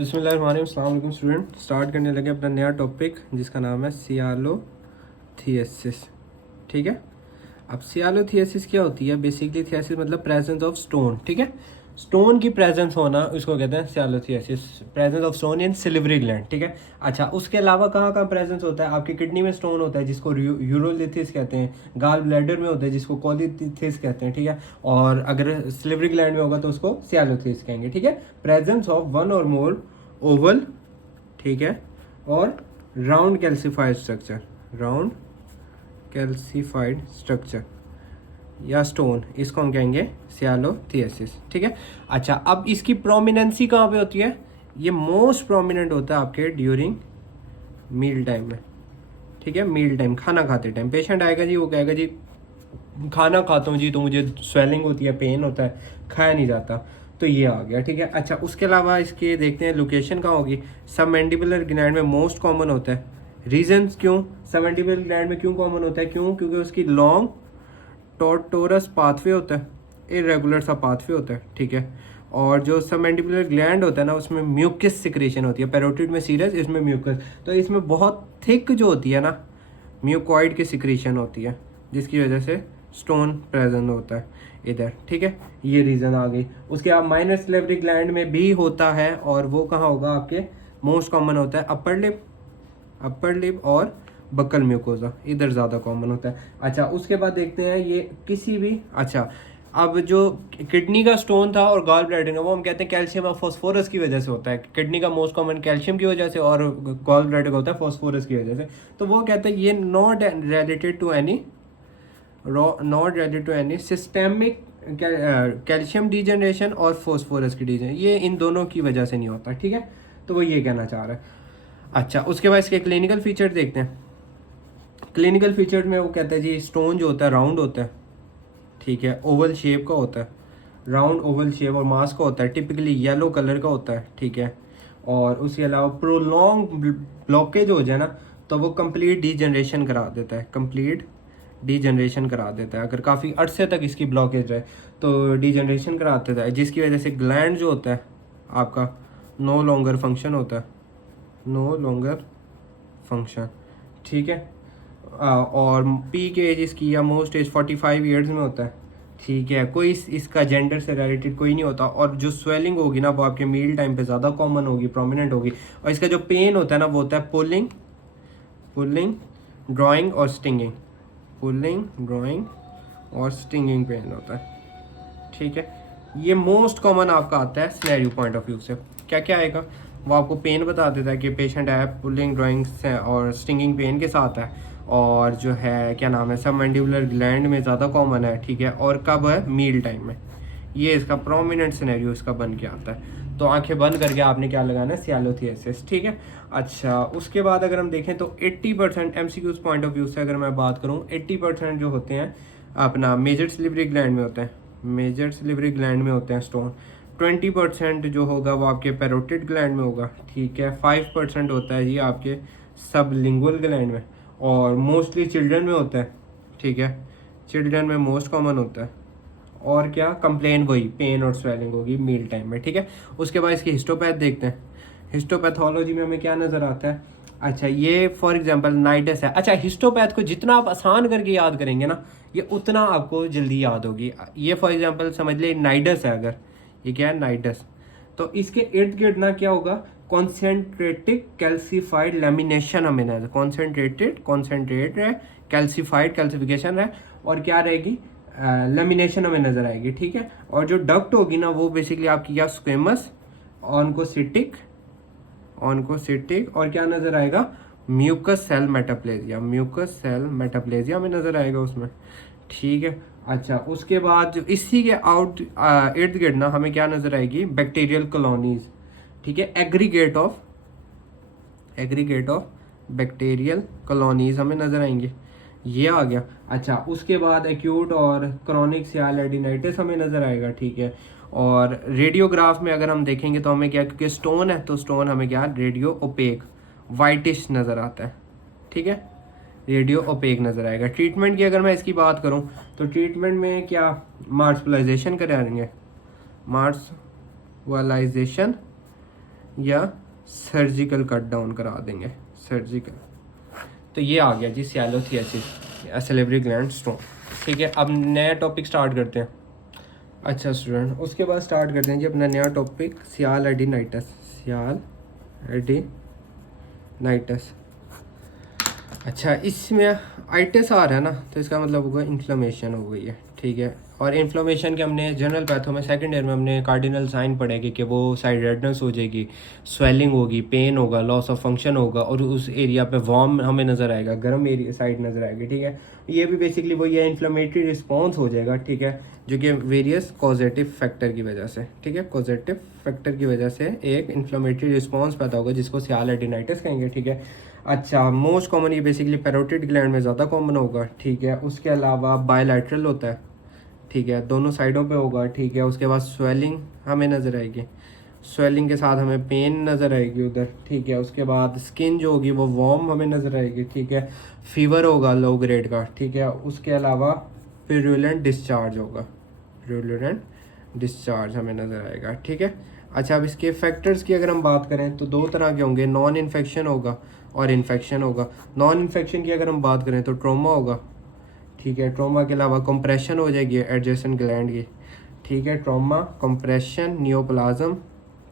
बिस्मिल्लाहिर्रहमानिर्रहीम। अस्सलाम वालेकुम स्टूडेंट। स्टार्ट करने लगे अपना नया टॉपिक जिसका नाम है सियालोथियसिस। ठीक है। अब सियालोथियसिस क्या होती है? बेसिकली थियसिस मतलब प्रेजेंस ऑफ स्टोन। ठीक है, स्टोन की प्रेजेंस होना उसको कहते हैं sialolithiasis, presence of stone in salivary gland. ठीक है। अच्छा, उसके अलावा कहाँ कहाँ प्रेजेंस होता है? आपकी किडनी में स्टोन होता है जिसको यूरोलिथिस कहते हैं, गाल ब्लैडर में होता है जिसको कोलिथिस कहते हैं। ठीक है, और अगर सिलिवरी ग्लैंड में होगा तो उसको सियालोथियसिस कहेंगे। ठीक है, प्रेजेंस ऑफ वन और मोर ओवल, ठीक है, और round calcified structure, round calcified structure या स्टोन, इसको हम कहेंगे सियालोथियसिस। ठीक है। अच्छा, अब इसकी प्रोमिनेंसी कहाँ पे होती है? ये मोस्ट प्रोमिनेंट होता है आपके ड्यूरिंग मील टाइम में। ठीक है, मील टाइम, खाना खाते टाइम पेशेंट आएगा जी, वो कहेगा जी खाना खाता हूँ जी तो मुझे स्वेलिंग होती है, पेन होता है, खाया नहीं जाता, तो ये आ गया। ठीक है। अच्छा, उसके अलावा इसके देखते हैं लोकेशन कहाँ होगी। सबमैंडिबुलर ग्लैंड में मोस्ट कॉमन होता है। रीजंस क्यों सबमैंडिबुलर ग्लैंड में क्यों कॉमन होता है? क्यों? क्योंकि उसकी लॉन्ग टोरस पाथवे होता है, इरेगुलर सा पाथवे होता है। ठीक है, और जो सबमैंडिबुलर ग्लैंड होता है ना, उसमें म्यूकस सिक्रेशन होती है। पैरोटिड में सीरस, इसमें म्यूकस, तो इसमें बहुत थिक जो होती है ना, म्यूकॉइड की सिक्रेशन होती है, जिसकी वजह से स्टोन प्रेजेंट होता है इधर। ठीक है, ये रीज़न आ गई। उसके बाद माइनर सिलिवरी ग्लैंड में भी होता है, और वो कहाँ होगा? आपके मोस्ट कॉमन होता है अपर लिप और बकल म्यूकोजा, इधर ज़्यादा कॉमन होता है। अच्छा, उसके बाद देखते हैं ये किसी भी, अच्छा, अब जो किडनी का स्टोन था और गॉल ब्लैडर का, वो हम कहते हैं कैल्शियम और फॉस्फोरस की वजह से होता है। किडनी का मोस्ट कॉमन कैल्शियम की वजह से, और गॉल ब्लैडर का होता है फॉस्फोरस की वजह से। तो वो कहते हैं ये not related to any systemic calcium degeneration और फॉस्फोरस की डिजन, ये इन दोनों की वजह से नहीं होता। ठीक है, तो वो ये कहना चाह रहा है। अच्छा, उसके बाद इसके क्लिनिकल फीचर देखते हैं। क्लिनिकल फीचर में वो कहता है जी स्टोन जो होता है राउंड होता है। ठीक है, ओवल शेप का होता है, राउंड ओवल शेप, और मास का होता है, टिपिकली येलो कलर का होता है। ठीक है, और उसके अलावा प्रोलॉन्ग ब्लॉकेज हो जाए ना, तो वो कंप्लीट डीजनरेशन करा देता है, कंप्लीट डीजनरेशन करा देता है। अगर काफ़ी अरसे तक इसकी ब्लॉकेज रहे तो डीजनरेशन करा देता है, जिसकी वजह से ग्लैंड जो होता है आपका नो लॉन्गर फंक्शन होता है, नो लॉन्गर फंक्शन। ठीक है, और पीक एज इसकी या मोस्ट एज 45 ईयर्स में होता है। ठीक है, कोई इसका जेंडर से रिलेटेड कोई नहीं होता, और जो स्वेलिंग होगी ना वो आपके मील टाइम पे ज़्यादा कॉमन होगी, प्रोमिनेंट होगी। और इसका जो पेन होता है ना वो होता है पुलिंग ड्राइंग और स्टिंगिंग, पुलिंग ड्राइंग और स्टिंगिंग पेन होता है। ठीक है, ये मोस्ट कॉमन आपका आता है सिनेरियो पॉइंट ऑफ व्यू से। क्या क्या आएगा? वो आपको पेन बता देता है कि पेशेंट है पुलिंग ड्राइंग से और स्टिंगिंग पेन के साथ है, और जो है क्या नाम है सबमैंडिबुलर ग्लैंड में ज़्यादा कॉमन है। ठीक है, और कब है? मील टाइम में। ये इसका प्रोमिनेंट सिनेरियो इसका बन के आता है। तो आंखें बंद करके आपने क्या लगाना है? सियालोथियसिस। ठीक है। अच्छा, उसके बाद अगर हम देखें तो 80% एमसीक्यूज पॉइंट ऑफ व्यू से अगर मैं बात करूँ, 80% जो होते हैं अपना मेजर सिलिवरी ग्लैंड में होते हैं, मेजर सिलिवरी ग्लैंड में होते हैं स्टोन। 20% जो होगा वो आपके पैरोटिड ग्लैंड में होगा। ठीक है, 5% होता है जी आपके सबलिंगुअल ग्लैंड में, और मोस्टली चिल्ड्रन में होता है। ठीक है, चिल्ड्रन में मोस्ट कॉमन होता है। और क्या कंप्लेन? वही पेन और स्वेलिंग होगी मील टाइम में। ठीक है, उसके बाद इसकी हिस्टोपैथ देखते हैं। हिस्टोपैथोलॉजी में हमें क्या नज़र आता है? अच्छा, ये फॉर एग्जांपल नाइडस है। अच्छा, हिस्टोपैथ को जितना आप आसान करके याद करेंगे ना, ये उतना आपको जल्दी याद होगी। ये फॉर एग्जांपल समझ ले नाइडस है, अगर ये क्या है नाइडस, तो इसके इर्द गिर्द ना क्या होगा? कॉन्सेंट्रेटिक कैल्सिफाइड लेमिनेशन हमें नजर, कॉन्सेंट्रेट है, कैल्सिफाइड कैल्सिफिकेशन है, और क्या रहेगी? लेमिनेशन हमें नजर आएगी। ठीक है, और जो डक्ट होगी ना वो बेसिकली आपकी क्या? स्क्वेमस, ऑनकोसिटिक, और क्या नजर आएगा? म्यूकस सेल मेटाप्लेजिया में नजर आएगा उसमें। ठीक है। अच्छा, उसके बाद जो इसी के इर्द गिर्द ना हमें क्या नजर आएगी? Bacterial colonies. ठीक है, एग्रीगेट ऑफ बैक्टीरियल कॉलोनीज हमें नजर आएंगे, ये आ गया। अच्छा, उसके बाद एक्यूट और क्रॉनिक सियालिडिनाइटिस हमें नजर आएगा। ठीक है, और रेडियोग्राफ में अगर हम देखेंगे तो हमें क्या, क्योंकि स्टोन है तो स्टोन हमें क्या? रेडियो ओपेक वाइटिश नज़र आता है। ठीक है, रेडियो ओपेक नज़र आएगा। ट्रीटमेंट की अगर मैं इसकी बात करूं तो ट्रीटमेंट में क्या? मार्सलाइजेशन कराएंगे, मार्सलाइजेशन या सर्जिकल कट डाउन करा देंगे, सर्जिकल। तो ये आ गया जी सियालोथियासिस, सैलिवरी ग्लैंड स्टोन। ठीक है, अब नया टॉपिक स्टार्ट करते हैं। अच्छा स्टूडेंट, उसके बाद स्टार्ट करते हैं जी अपना नया टॉपिक, सियाल एडिनाइटस। सियाल एडिनाइटस। अच्छा, इसमें आइटिस आ रहा है ना, तो इसका मतलब होगा इन्फ्लेमेशन हो गई है। ठीक है, और इन्फ्लेमेशन के हमने जनरल पैथो में सेकंड ईयर में हमने कार्डिनल साइन पढ़ेगी कि वो साइड रेडनेस हो जाएगी, स्वेलिंग होगी, पेन होगा, लॉस ऑफ फंक्शन होगा, और उस एरिया पे वार्म हमें नज़र आएगा, गर्म एरिया साइड नज़र आएगी। ठीक है, ये भी बेसिकली वो ये इन्फ्लेमेटरी रिस्पॉन्स हो जाएगा। ठीक है, जो कि वेरियस कॉजेटिव फैक्टर की वजह से, ठीक है, कॉजेटिव फैक्टर की वजह से एक इन्फ्लेमेटरी रिस्पॉन्स पैदा होगा जिसको सियाल एडिनाइटिस कहेंगे। ठीक है, अच्छा, मोस्ट कॉमन ये बेसिकली पैरोटिड ग्लैंड में ज़्यादा कॉमन होगा। ठीक है, उसके अलावा बायलैटरल होता है। ठीक है, दोनों साइडों पे होगा। ठीक है, उसके बाद स्वेलिंग हमें नज़र आएगी, स्वेलिंग के साथ हमें पेन नज़र आएगी उधर। ठीक है, उसके बाद स्किन जो होगी वो वार्म हमें नज़र आएगी। ठीक है, फीवर होगा लो ग्रेड का। ठीक है, उसके अलावा प्यूरुलेंट डिस्चार्ज होगा, प्यूरुलेंट डिस्चार्ज हमें नज़र आएगा। ठीक है, अच्छा, अब इसके फैक्टर्स की अगर हम बात करें तो दो तरह के होंगे, नॉन इन्फेक्शन होगा और इन्फेक्शन होगा। नॉन इन्फेक्शन की अगर हम बात करें तो ट्रॉमा होगा। ठीक है, ट्रॉमा के अलावा कंप्रेशन हो जाएगी एडजेसेंट ग्लैंड की। ठीक है, ट्रॉमा, कंप्रेशन, नियोप्लाज्म।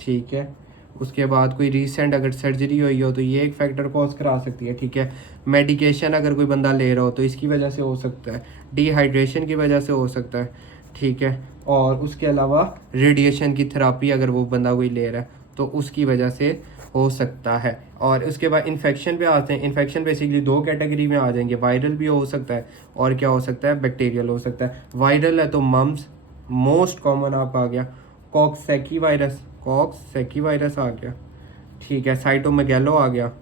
ठीक है, उसके बाद कोई रिसेंट अगर सर्जरी हुई हो तो ये एक फैक्टर कॉज करा सकती है। ठीक है, मेडिकेशन अगर कोई बंदा ले रहा हो तो इसकी वजह से हो सकता है, डिहाइड्रेशन की वजह से हो सकता है। ठीक है, और उसके अलावा रेडिएशन की थेरापी अगर वो बंदा कोई ले रहा है तो उसकी वजह से हो सकता है। और उसके बाद इन्फेक्शन पे आते हैं। इन्फेक्शन बेसिकली दो कैटेगरी में आ जाएंगे, वायरल भी हो सकता है और क्या हो सकता है, बैक्टीरियल हो सकता है। वायरल है तो मम्स मोस्ट कॉमन आप आ गया, कॉक्सैकी वायरस, कॉक्सैकी वायरस आ गया। ठीक है, साइटोमेगैलो आ गया।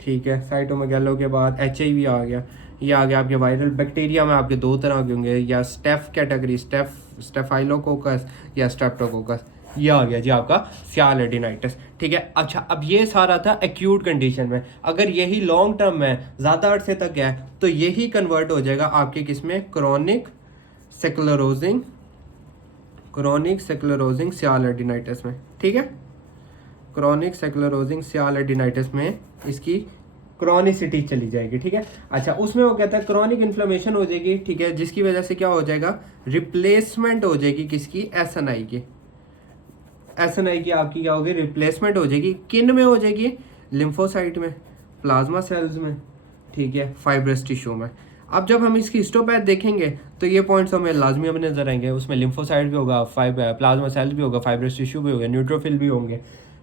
ठीक है, साइटोमेगैलो के बाद HIV आ गया। ये आ गया आपके वायरल। बैक्टीरिया में आपके दो तरह के होंगे, या स्टेफ कैटेगरी, स्टेफाइलोकोकस या स्ट्रेप्टोकोकस। ये आ गया जी आपका सियाल एडिनाइटिस। ठीक है, अच्छा, अब ये सारा था एक्यूट कंडीशन में। अगर यही लॉन्ग टर्म में ज़्यादा अरसे तक है तो यही कन्वर्ट हो जाएगा आपके किसमें, क्रोनिक सेक्लरोजिंग, क्रोनिक सेक्लरोजिंग सियाल एडिनाइटिस में। ठीक है, क्रोनिक सेक्लरोजिंग सियाल एडिनाइटिस में इसकी क्रॉनिसिटी चली जाएगी। ठीक है, अच्छा, उसमें वो कहता है क्रॉनिक इन्फ्लेमेशन हो जाएगी। ठीक है, जिसकी वजह से क्या हो जाएगा, रिप्लेसमेंट हो जाएगी किसकी, SNI की। SNI की आपकी क्या होगी, रिप्लेसमेंट हो जाएगी। किन में हो जाएगी, लिम्फोसाइट में, प्लाज्मा सेल्स में। ठीक है, फाइब्रस टिश्यू में। अब जब हम इसकी हिस्टोपैथ देखेंगे तो ये पॉइंट्स हमें लाजमी हमें नजर आएंगे। उसमें लिम्फोसाइट भी होगा, प्लाज्मा सेल्स भी होगा, फाइब्रस टिश्यू भी होगा, न्यूट्रोफिल भी होंगे।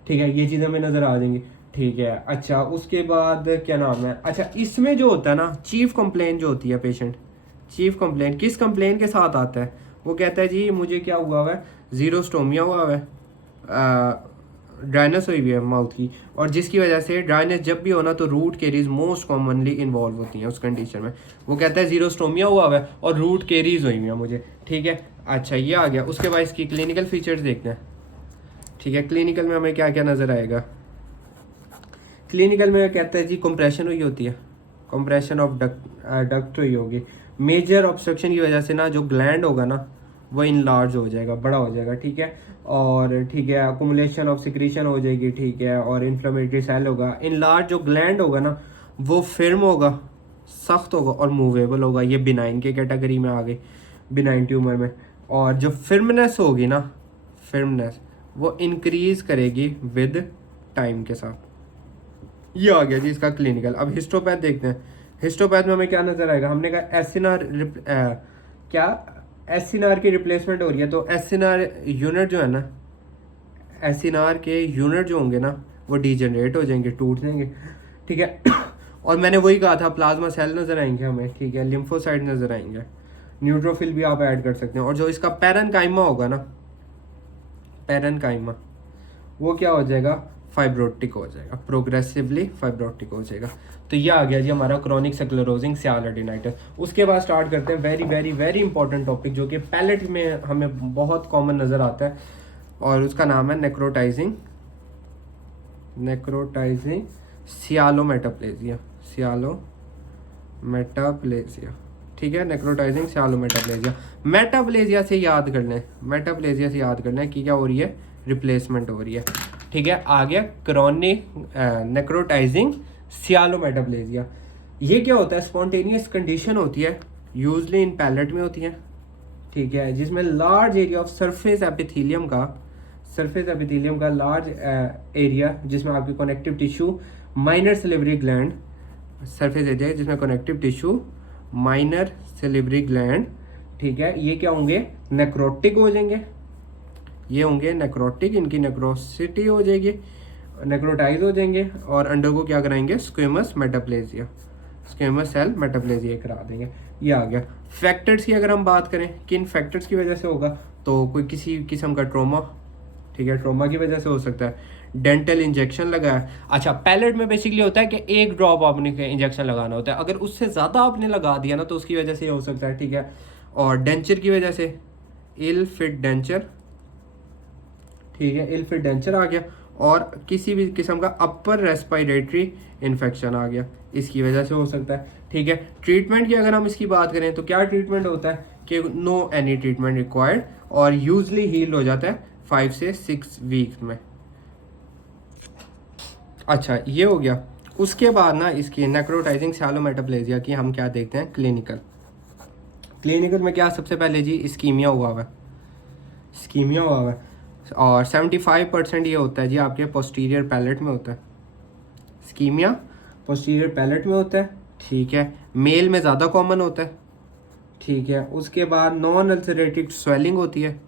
ठीक है, ये चीज़ें हमें नजर आ जाएंगी। ठीक है, अच्छा, उसके बाद क्या नाम है, अच्छा, इसमें जो होता है ना, चीफ कंप्लेन जो होती है पेशेंट, चीफ कंप्लेन किस कंप्लेन के साथ आता है, वो कहता है जी मुझे क्या हुआ है, जीरोस्टोमिया हुआ है, ड्राइनेस हुई है माउथ की, और जिसकी वजह से ड्राइनेस जब भी होना तो root caries most commonly involve होती हैं उस कंडीशन में। वो कहता है जीरोस्टोमिया हुआ है और रूट केरीज हुई हैं मुझे। ठीक है, अच्छा, ये आ गया। उसके बाद इसकी क्लिनिकल फीचर्स देखते हैं। ठीक है, क्लिनिकल में हमें क्या क्या नज़र आएगा, क्लिनिकल में कहता है जी कंप्रेशन हुई होती है, कंप्रेशन ऑफ डक्ट हुई होगी। मेजर ऑब्स्ट्रक्शन की वजह से ना जो ग्लैंड होगा ना वो इनलार्ज हो जाएगा, बड़ा हो जाएगा। ठीक है, और ठीक है, अकोमुलेशन ऑफ सिक्रीशन हो जाएगी। ठीक है, और इन्फ्लेमेटरी सेल होगा। इनलार्ज जो ग्लैंड होगा ना वो फिर्म होगा, सख्त होगा और मूवेबल होगा। ये बिनाइन के कैटेगरी में आ गई, बिनाइन ट्यूमर में। और जो फिर्मनेस होगी ना, फिर्मनेस वो इंक्रीज करेगी विद टाइम के साथ। ये आ गया जी इसका क्लिनिकल। अब हिस्टोपैथ देखते हैं। हिस्टोपैथ में हमें क्या नजर आएगा, हमने कहा एसिनार की रिप्लेसमेंट हो रही है, तो एसिनार यूनिट जो है ना, एसिनार के यूनिट जो होंगे ना वो डिजेनरेट हो जाएंगे, टूट जाएंगे। ठीक है, और मैंने वही कहा था, प्लाज्मा सेल नजर आएंगे हमें। ठीक है, लिम्फोसाइट नजर आएंगे, न्यूट्रोफिल भी आप ऐड कर सकते हैं। और जो इसका पैरेनकाइमा होगा ना, पैरेनकाइमा वो क्या हो जाएगा, फाइब्रोटिक हो जाएगा, प्रोग्रेसिवली फाइब्रोटिक हो जाएगा। तो ये आ गया जी हमारा क्रोनिक स्क्लेरोजिंग सियाल एडिनाइटिस। उसके बाद स्टार्ट करते हैं very very very important topic जो कि पैलेट में हमें बहुत कॉमन नज़र आता है, और उसका नाम है नेक्रोटाइजिंग सियालोमेटाप्लेजिया, सियालोमेटाप्लेजिया। ठीक है, नेक्रोटाइजिंग सियालोमेटाप्लेजिया। मेटाप्लेजिया से याद करना है, मेटाप्लेजिया से याद करना है कि क्या हो रही है, रिप्लेसमेंट हो रही है। ठीक है। आ गया क्रॉनिक नेक्रोटाइजिंग सियालोमेटाप्लेजिया। ये क्या होता है? स्पॉन्टेनियस कंडीशन होती है, यूजली इन पैलेट में होती है, ठीक है, जिसमें large area of surface epithelium का लार्ज एरिया जिसमें आपकी connective tissue, minor salivary gland, surface area जिसमें connective tissue, minor salivary gland, ठीक है, ये क्या होंगे? नेक्रोटिक हो जाएंगे, ये होंगे नेक्रोटिक, इनकी नेक्रोसिटी हो जाएगी, नेक्रोटाइज हो जाएंगे और अंडर को क्या कराएंगे? Squamous metaplasia, squamous cell metaplasia करा देंगे। ये आ गया। फैक्टर्स की अगर हम बात करें, किन फैक्टर्स की वजह से होगा? तो कोई किसी किस्म का ट्रॉमा, ठीक है, ट्रॉमा की वजह से हो सकता है। डेंटल इंजेक्शन लगाया, अच्छा पैलेट में बेसिकली होता है कि एक ड्रॉप आपने इंजेक्शन लगाना होता है, अगर उससे ज़्यादा आपने लगा दिया ना तो उसकी वजह से ये हो सकता है, ठीक है। और डेंचर की वजह से, इल फिट डेंचर, ठीक है, इल फिट डेंचर आ गया। और किसी भी किस्म का अपर रेस्पिरेटरी इन्फेक्शन आ गया, इसकी वजह से हो सकता है, ठीक है। ट्रीटमेंट की अगर हम इसकी बात करें तो क्या ट्रीटमेंट होता है कि नो एनी ट्रीटमेंट रिक्वायर्ड, और यूजली हील हो जाता है 5 से 6 वीक में। अच्छा ये हो गया। उसके बाद ना इसकी नेक्रोटाइजिंग सियालोमेटाप्लेजिया की हम क्या देखते हैं? क्लिनिकल में क्या सबसे पहले जी इस्कीमिया हुआ है, इस्कीमिया हुआ है, और 75% ये होता है जी आपके पोस्टीरियर पैलेट में होता है, इस्कीमिया पोस्टीरियर पैलेट में होता है, ठीक है, मेल में ज़्यादा कॉमन होता है, ठीक है। उसके बाद नॉन अल्सरेटिव स्वेलिंग होती है,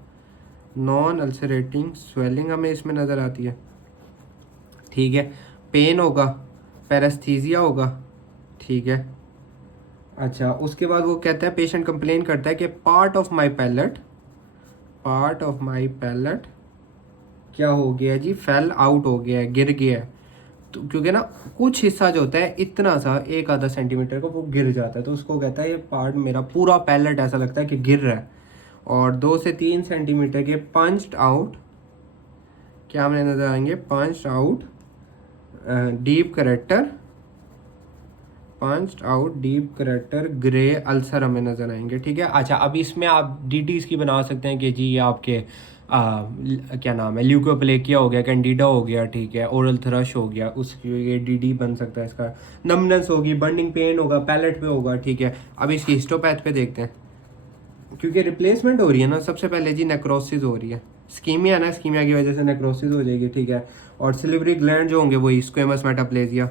नॉन अल्सरेटिंग स्वेलिंग हमें इसमें नज़र आती है, ठीक है। पेन होगा, पैरेस्थीजिया होगा, ठीक है। अच्छा उसके बाद वो कहता है, पेशेंट कंप्लेन करता है कि पार्ट ऑफ माई पैलेट क्या हो गया जी? फेल आउट हो गया है, गिर गया है। तो क्योंकि ना कुछ हिस्सा जो होता है इतना सा 1 आधा सेंटीमीटर का वो गिर जाता है, तो उसको कहता है ये पार्ट मेरा पूरा पैलेट ऐसा लगता है कि गिर रहा है। और 2 से 3 सेंटीमीटर के पंच्ड आउट क्या हमें नजर आएंगे? Punched out deep character grey ulcer हमें नज़र आएंगे, ठीक है। अच्छा अब इसमें आप डीटीज की बना सकते हैं कि जी ये आपके क्या नाम है, ल्यूकोप्लेकिया हो गया, कैंडिडा हो गया, ठीक है, ओरल थ्रश हो गया, उसकी ये डीडी बन सकता है इसका। नमनेस होगी, बर्निंग पेन होगा, पैलेट पे होगा, ठीक है। अब इसकी हिस्टोपैथ पे देखते हैं, क्योंकि रिप्लेसमेंट हो रही है ना, सबसे पहले जी नेक्रोसिस हो रही है, स्कीमिया ना, स्कीमिया की वजह से नेक्रोसिस हो जाएगी, ठीक है। और सिलिवरी ग्लैंड जो होंगे वही स्क्वेमस मेटाप्लेजिया,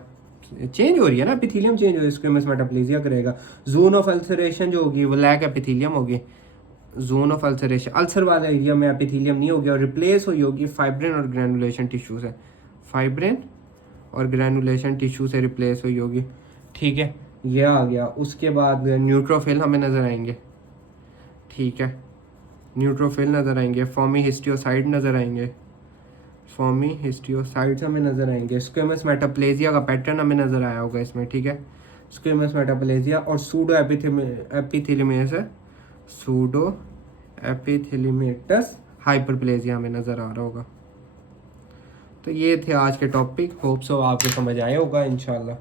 चेंज हो रही है ना, एपिथेलियम चेंज हो रही है, स्क्वेमस मेटाप्लेजिया करेगा। जोन ऑफ अल्सरेशन जो होगी वो लैक एपिथेलियम होगी, जोन ऑफ अल्सरेशन अल्सर वाला एरिया में एपिथेलियम नहीं होगी, और रिप्लेस हुई होगी फाइब्रिन और ग्रैनुलेशन टिश्यू से, फाइब्रिन और ग्रैनुलेशन टिश्यू से रिप्लेस हुई होगी, ठीक है। ये आ गया। उसके बाद न्यूट्रोफिल हमें नज़र आएंगे, ठीक है, न्यूट्रोफिल नज़र आएंगे, फॉर्मी हिस्टियोसाइड नज़र आएंगे, फॉर्मी हिस्टियोसाइड्स हमें नज़र आएंगे। स्क्वेमस मेटाप्लेजिया का पैटर्न हमें नज़र आया होगा इसमें, ठीक है, स्क्वेमस मेटाप्लेजिया। और सूडो एपिथेलियमेस है, सूडो एपिथेलिमेटस हाइपरप्लेजिया हमें नज़र आ रहा होगा। तो ये थे आज के टॉपिक, होप सो आपको समझ आया होगा इंशाल्लाह।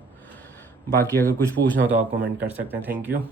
बाकी अगर कुछ पूछना हो तो आप कमेंट कर सकते हैं। Thank you.